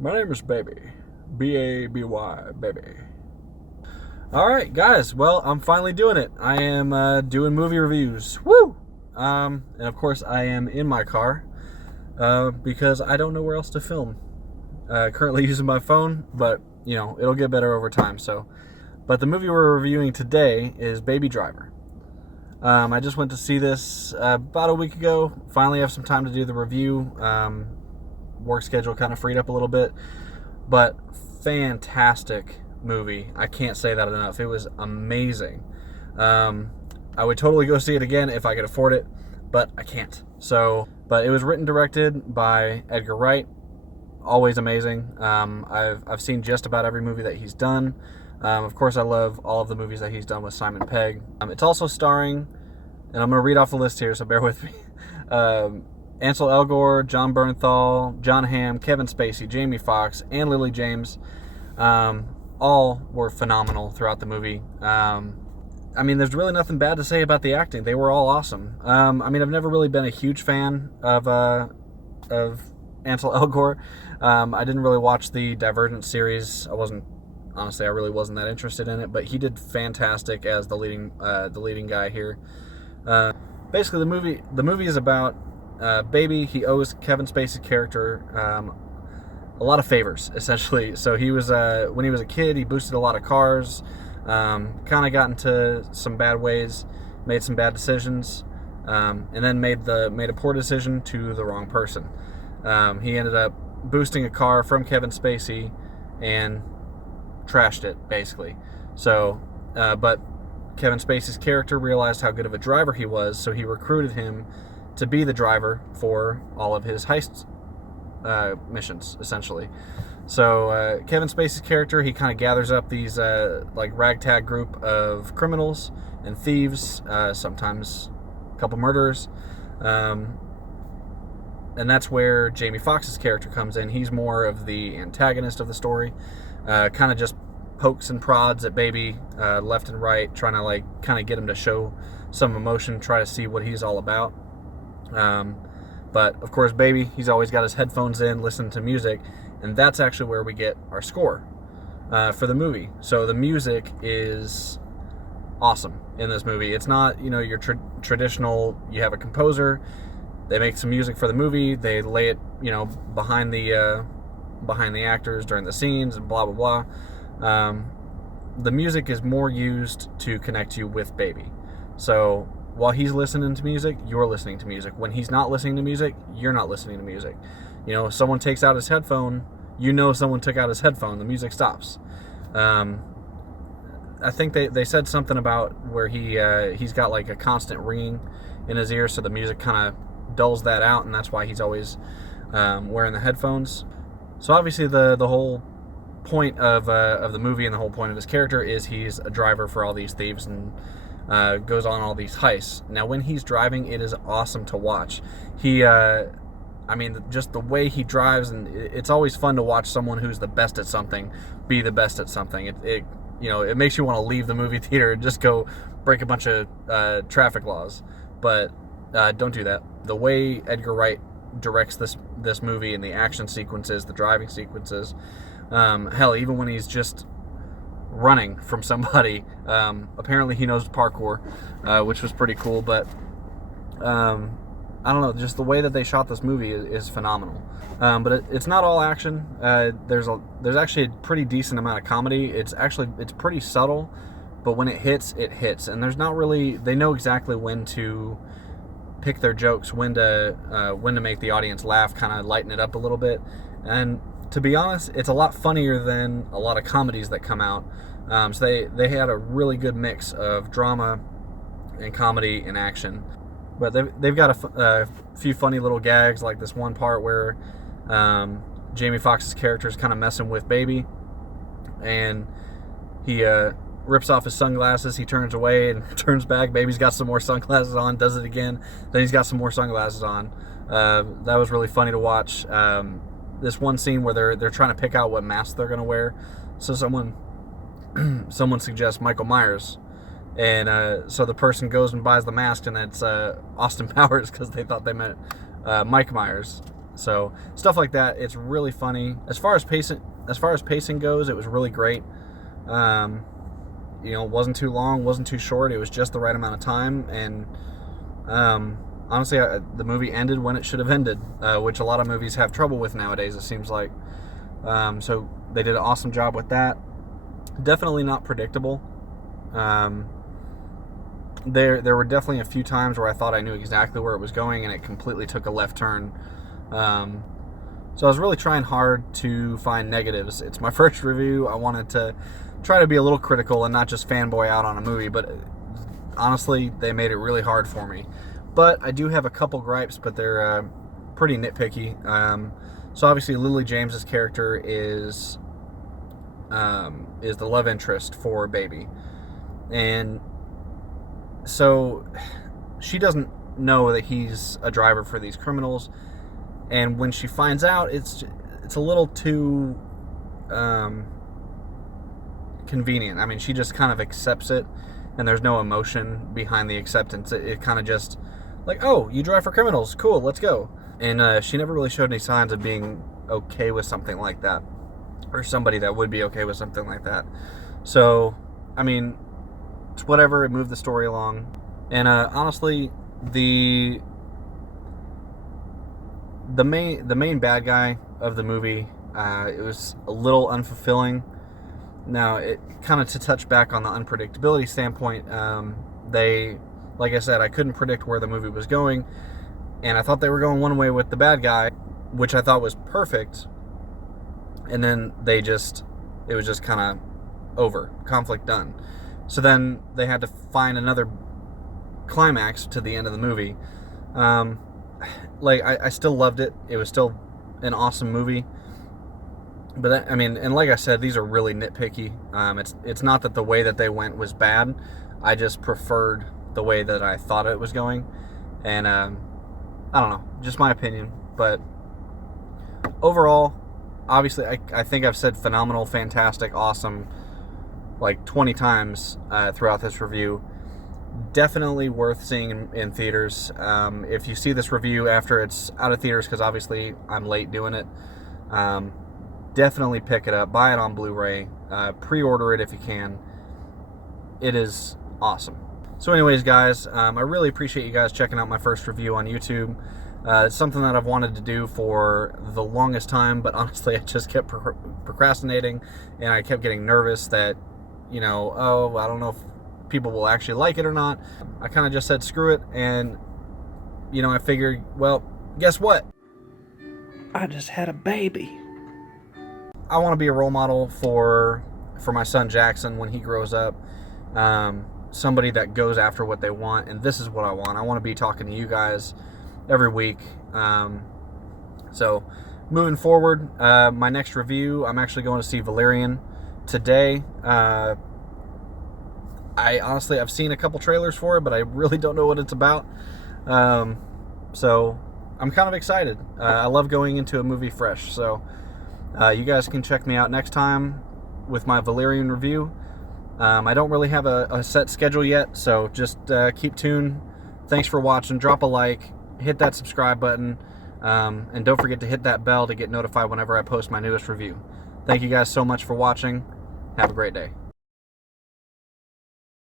My name is Baby. B-A-B-Y, Baby. Alright, guys. Well, I'm finally doing it. I am doing movie reviews. Woo! And of course, I am in my car because I don't know where else to film. Currently using my phone, but, you know, it'll get better over time. But the movie we're reviewing today is Baby Driver. I just went to see this about a week ago. Finally have some time to do the review. Work schedule kind of freed up a little bit, but fantastic movie. I can't say that enough. It was amazing. I would totally go see it again if I could afford it, but I can't. But it was written, directed by Edgar Wright. Always amazing. I've seen just about every movie that he's done. Of course, I love all of the movies that he's done with Simon Pegg. It's also starring, and I'm going to read off the list here, so bear with me. Ansel Elgort, Jon Bernthal, Jon Hamm, Kevin Spacey, Jamie Foxx, and Lily James. All were phenomenal throughout the movie. I mean, there's really nothing bad to say about the acting. They were all awesome. I mean, I've never really been a huge fan of Ansel Elgort. I didn't really watch the Divergent series. Honestly, I really wasn't that interested in it, but he did fantastic as the leading guy here. Basically, the movie is about Baby. He owes Kevin Spacey's character a lot of favors, essentially. So he was when he was a kid, he boosted a lot of cars, kind of got into some bad ways, made some bad decisions, and then made a poor decision to the wrong person. He ended up boosting a car from Kevin Spacey and trashed it, basically. So, but Kevin Spacey's character realized how good of a driver he was, so he recruited him to be the driver for all of his heist missions, essentially. So Kevin Spacey's character, he kind of gathers up these like ragtag group of criminals and thieves, sometimes a couple murderers, and that's where Jamie Foxx's character comes in. He's more of the antagonist of the story, kind of just pokes and prods at Baby left and right, trying to like kind of get him to show some emotion, try to see what he's all about. But of course, Baby, he's always got his headphones in, listening to music, and that's actually where we get our score for the movie. So the music is awesome in this movie. It's not, you know, your traditional, you have a composer, they make some music for the movie, they lay it, you know, behind the actors during the scenes and blah blah blah. The music is more used to connect you with Baby. So while he's listening to music, you're listening to music. When he's not listening to music, you're not listening to music. You know, if someone takes out his headphone, you know someone took out his headphone, the music stops. I think they said something about where he's got like a constant ringing in his ear, so the music kind of dulls that out, and that's why he's always wearing the headphones. So obviously the whole point of the movie and the whole point of his character is he's a driver for all these thieves and goes on all these heists. Now, when he's driving, it is awesome to watch. I mean, just the way he drives, and it's always fun to watch someone who's the best at something be the best at something. It you know, it makes you want to leave the movie theater and just go break a bunch of traffic laws. But don't do that. The way Edgar Wright directs this movie and the action sequences, the driving sequences, hell, even when he's just running from somebody, apparently he knows parkour, which was pretty cool. But I don't know, just the way that they shot this movie is phenomenal. But it's not all action. There's actually a pretty decent amount of comedy. It's pretty subtle, but when it hits, and there's not really, they know exactly when to pick their jokes, when to make the audience laugh, kind of lighten it up a little bit. And to be honest, it's a lot funnier than a lot of comedies that come out. So they had a really good mix of drama and comedy and action. But they've got a few funny little gags, like this one part where Jamie Foxx's character is kind of messing with Baby, and he rips off his sunglasses. He turns away and turns back. Baby's got some more sunglasses on, does it again. Then he's got some more sunglasses on. That was really funny to watch. This one scene where they're trying to pick out what mask they're going to wear. So someone suggests Michael Myers, and so the person goes and buys the mask, and it's Austin Powers, because they thought they meant Mike Myers. So stuff like that, it's really funny. As far as pacing goes, it was really great. You know, it wasn't too long, wasn't too short. It was just the right amount of time, and honestly, the movie ended when it should have ended, which a lot of movies have trouble with nowadays, it seems like. So they did an awesome job with that. Definitely not predictable. There were definitely a few times where I thought I knew exactly where it was going, and it completely took a left turn. So I was really trying hard to find negatives. It's my first review. I wanted to try to be a little critical and not just fanboy out on a movie, but honestly, they made it really hard for me. But I do have a couple gripes, but they're pretty nitpicky. So obviously, Lily James's character is the love interest for Baby, and so she doesn't know that he's a driver for these criminals. And when she finds out, it's a little too convenient. I mean, she just kind of accepts it, and there's no emotion behind the acceptance. It kind of just like, oh, you drive for criminals, cool, let's go. And she never really showed any signs of being okay with something like that, or somebody that would be okay with something like that. So, I mean, it's whatever. It moved the story along, and honestly, the main bad guy of the movie, it was a little unfulfilling. Now, it kind of, to touch back on the unpredictability standpoint, like I said, I couldn't predict where the movie was going, and I thought they were going one way with the bad guy, which I thought was perfect, and then it was just kind of over, conflict done. So then they had to find another climax to the end of the movie. I still loved it. It was still an awesome movie. But I mean, and like I said, these are really nitpicky. It's not that the way that they went was bad. I just preferred the way that I thought it was going. And I don't know, just my opinion. But overall, obviously, I think I've said phenomenal, fantastic, awesome like 20 times throughout this review. Definitely worth seeing in theaters. If you see this review after it's out of theaters, because obviously I'm late doing it, definitely pick it up, buy it on Blu-ray, pre-order it if you can. It is awesome. So anyways, guys, I really appreciate you guys checking out my first review on YouTube. It's something that I've wanted to do for the longest time, but honestly, I just kept procrastinating, and I kept getting nervous that, you know, oh, I don't know if people will actually like it or not. I kind of just said screw it, and you know, I figured, well, guess what? I just had a baby. I want to be a role model for my son Jackson when he grows up. Somebody that goes after what they want, and this is what I want. I want to be talking to you guys every week. So moving forward, my next review, I'm actually going to see Valerian today. I've seen a couple trailers for it, but I really don't know what it's about. So I'm kind of excited. I love going into a movie fresh. So you guys can check me out next time with my Valerian review. I don't really have a set schedule yet, so just keep tuned. Thanks for watching. Drop a like, hit that subscribe button, and don't forget to hit that bell to get notified whenever I post my newest review. Thank you guys so much for watching. Have a great day.